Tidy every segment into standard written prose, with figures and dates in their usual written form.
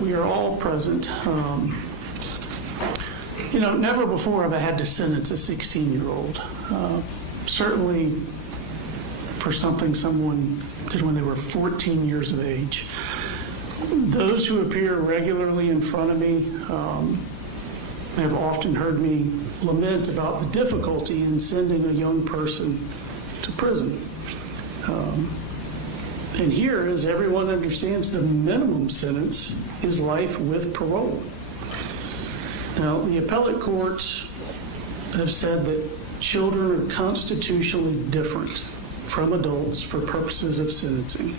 we are all present. Never before have I had to sentence a 16-year-old. Certainly for something someone did when they were 14 years of age. Those who appear regularly in front of me have often heard me lament about the difficulty in sending a young person to prison. And here, as everyone understands, the minimum sentence is life with parole. Now, the appellate courts have said that children are constitutionally different from adults for purposes of sentencing.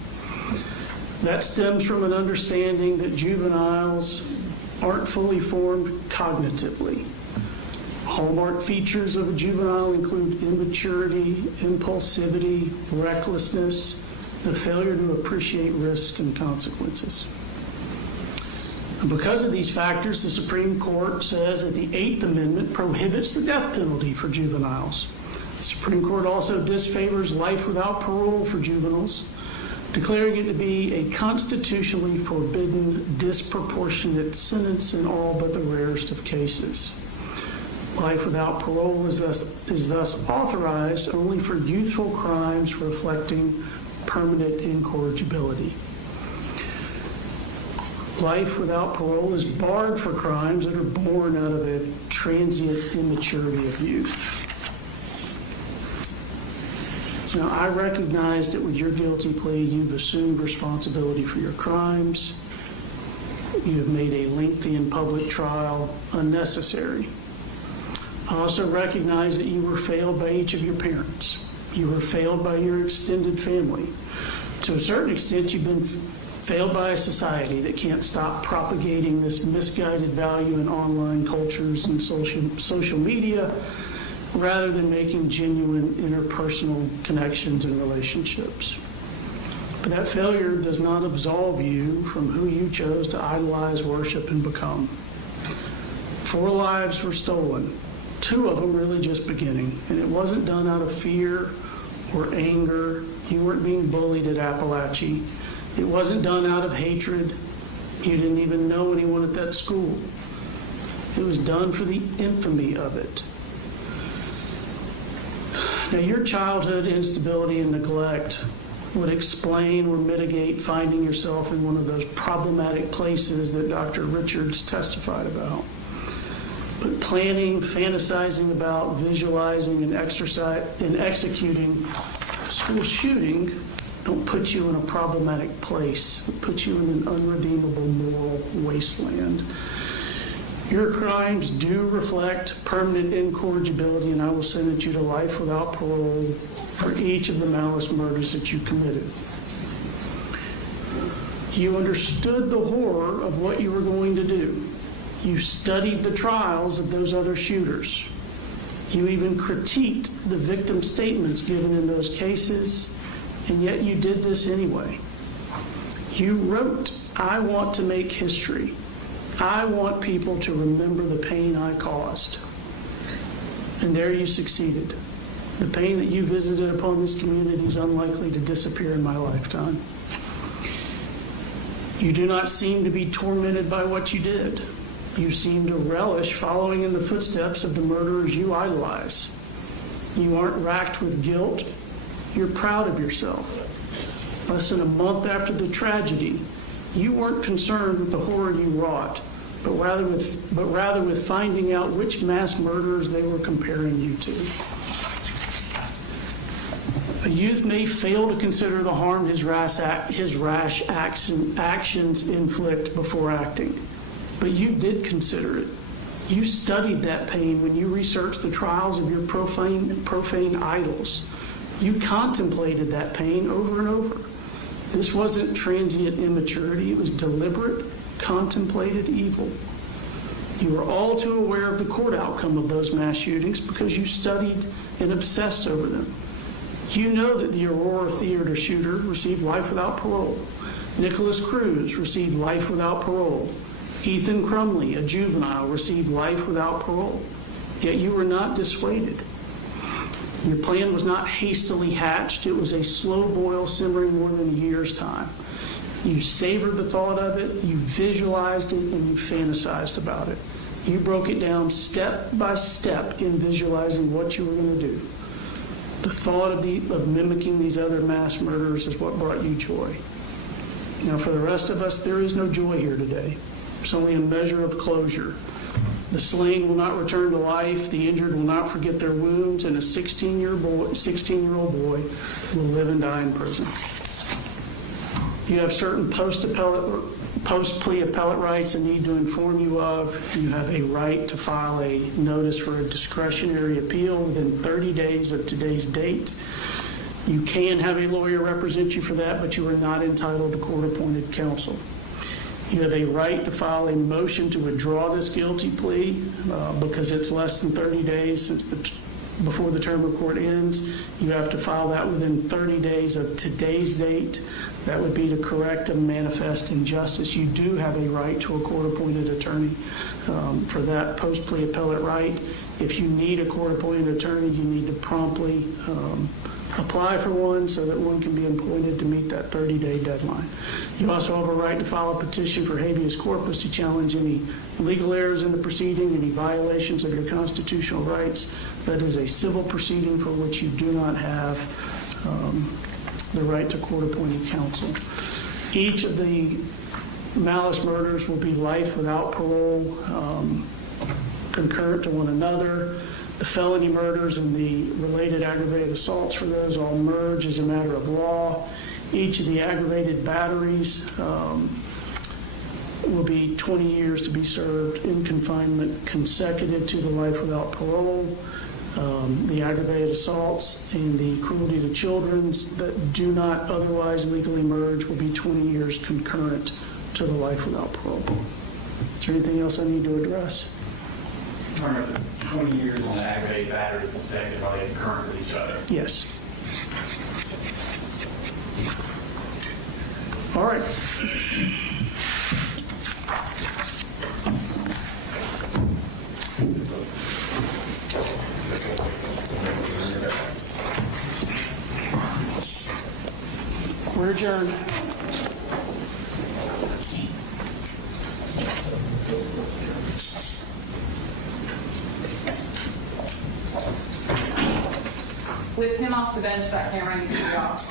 That stems from an understanding that juveniles aren't fully formed cognitively. Hallmark features of a juvenile include immaturity, impulsivity, recklessness, and a failure to appreciate risk and consequences. And because of these factors, the Supreme Court says that the Eighth Amendment prohibits the death penalty for juveniles. The Supreme Court also disfavors life without parole for juveniles, declaring it to be a constitutionally forbidden, disproportionate sentence in all but the rarest of cases. Life without parole is thus authorized only for youthful crimes reflecting permanent incorrigibility. Life without parole is barred for crimes that are born out of a transient immaturity of youth. Now, I recognize that with your guilty plea, you've assumed responsibility for your crimes. You have made a lengthy and public trial unnecessary. I also recognize that you were failed by each of your parents. You were failed by your extended family. To a certain extent, you've been failed by a society that can't stop propagating this misguided value in online cultures and social media, rather than making genuine interpersonal connections and relationships. But that failure does not absolve you from who you chose to idolize, worship, and become. 4 lives were stolen, 2 of them really just beginning, and it wasn't done out of fear or anger. You weren't being bullied at Apalachee. It wasn't done out of hatred. You didn't even know anyone at that school. It was done for the infamy of it. Now, your childhood instability and neglect would explain or mitigate finding yourself in one of those problematic places that Dr. Richards testified about. But planning, fantasizing about, visualizing, and executing a school shooting don't put you in a problematic place. It puts you in an unredeemable moral wasteland. Your crimes do reflect permanent incorrigibility, and I will sentence you to life without parole for each of the malice murders that you committed. You understood the horror of what you were going to do. You studied the trials of those other shooters. You even critiqued the victim statements given in those cases, and yet you did this anyway. You wrote, "I want to make history. I want people to remember the pain I caused." And there you succeeded. The pain that you visited upon this community is unlikely to disappear in my lifetime. You do not seem to be tormented by what you did. You seem to relish following in the footsteps of the murderers you idolize. You aren't racked with guilt. You're proud of yourself. Less than a month after the tragedy, you weren't concerned with the horror you wrought, but rather with finding out which mass murderers they were comparing you to. A youth may fail to consider the harm his rash actions inflict before acting, but you did consider it. You studied that pain when you researched the trials of your profane idols. You contemplated that pain over and over. This wasn't transient immaturity. It was deliberate, contemplated evil. You were all too aware of the court outcome of those mass shootings because you studied and obsessed over them. You know that the Aurora Theater shooter received life without parole. Nicholas Cruz received life without parole. Ethan Crumley, a juvenile, received life without parole. Yet you were not dissuaded. Your plan was not hastily hatched. It was a slow boil simmering more than a year's time. You savored the thought of it, you visualized it, and you fantasized about it. You broke it down step by step in visualizing what you were going to do. The thought of mimicking these other mass murders is what brought you joy. Now, for the rest of us, there is no joy here today. There's only a measure of closure. The slain will not return to life, the injured will not forget their wounds, and a 16-year-old boy will live and die in prison. You have certain post-plea appellate rights I need to inform you of. You have a right to file a notice for a discretionary appeal within 30 days of today's date. You can have a lawyer represent you for that, but you are not entitled to court-appointed counsel. You have a right to file a motion to withdraw this guilty plea because it's less than 30 days before the term of court ends. You have to file that within 30 days of today's date. That would be to correct a manifest injustice. You do have a right to a court-appointed attorney for that post-plea appellate right. If you need a court-appointed attorney, you need to promptly apply for one so that one can be appointed to meet that 30-day deadline. You also have a right to file a petition for habeas corpus to challenge any legal errors in the proceeding, any violations of your constitutional rights. That is a civil proceeding for which you do not have the right to court-appointed counsel. Each of the malice murders will be life without parole, concurrent to one another. The felony murders and the related aggravated assaults for those all merge as a matter of law. Each of the aggravated batteries will be 20 years to be served in confinement consecutive to the life without parole. The aggravated assaults and the cruelty to children that do not otherwise legally merge will be 20 years concurrent to the life without parole. Is there anything else I need to address? 20 years on the aggravated battery consecutive, are they concurrent with each other? Yes. All right. We're adjourned. With him off the bench, that camera needs to be off.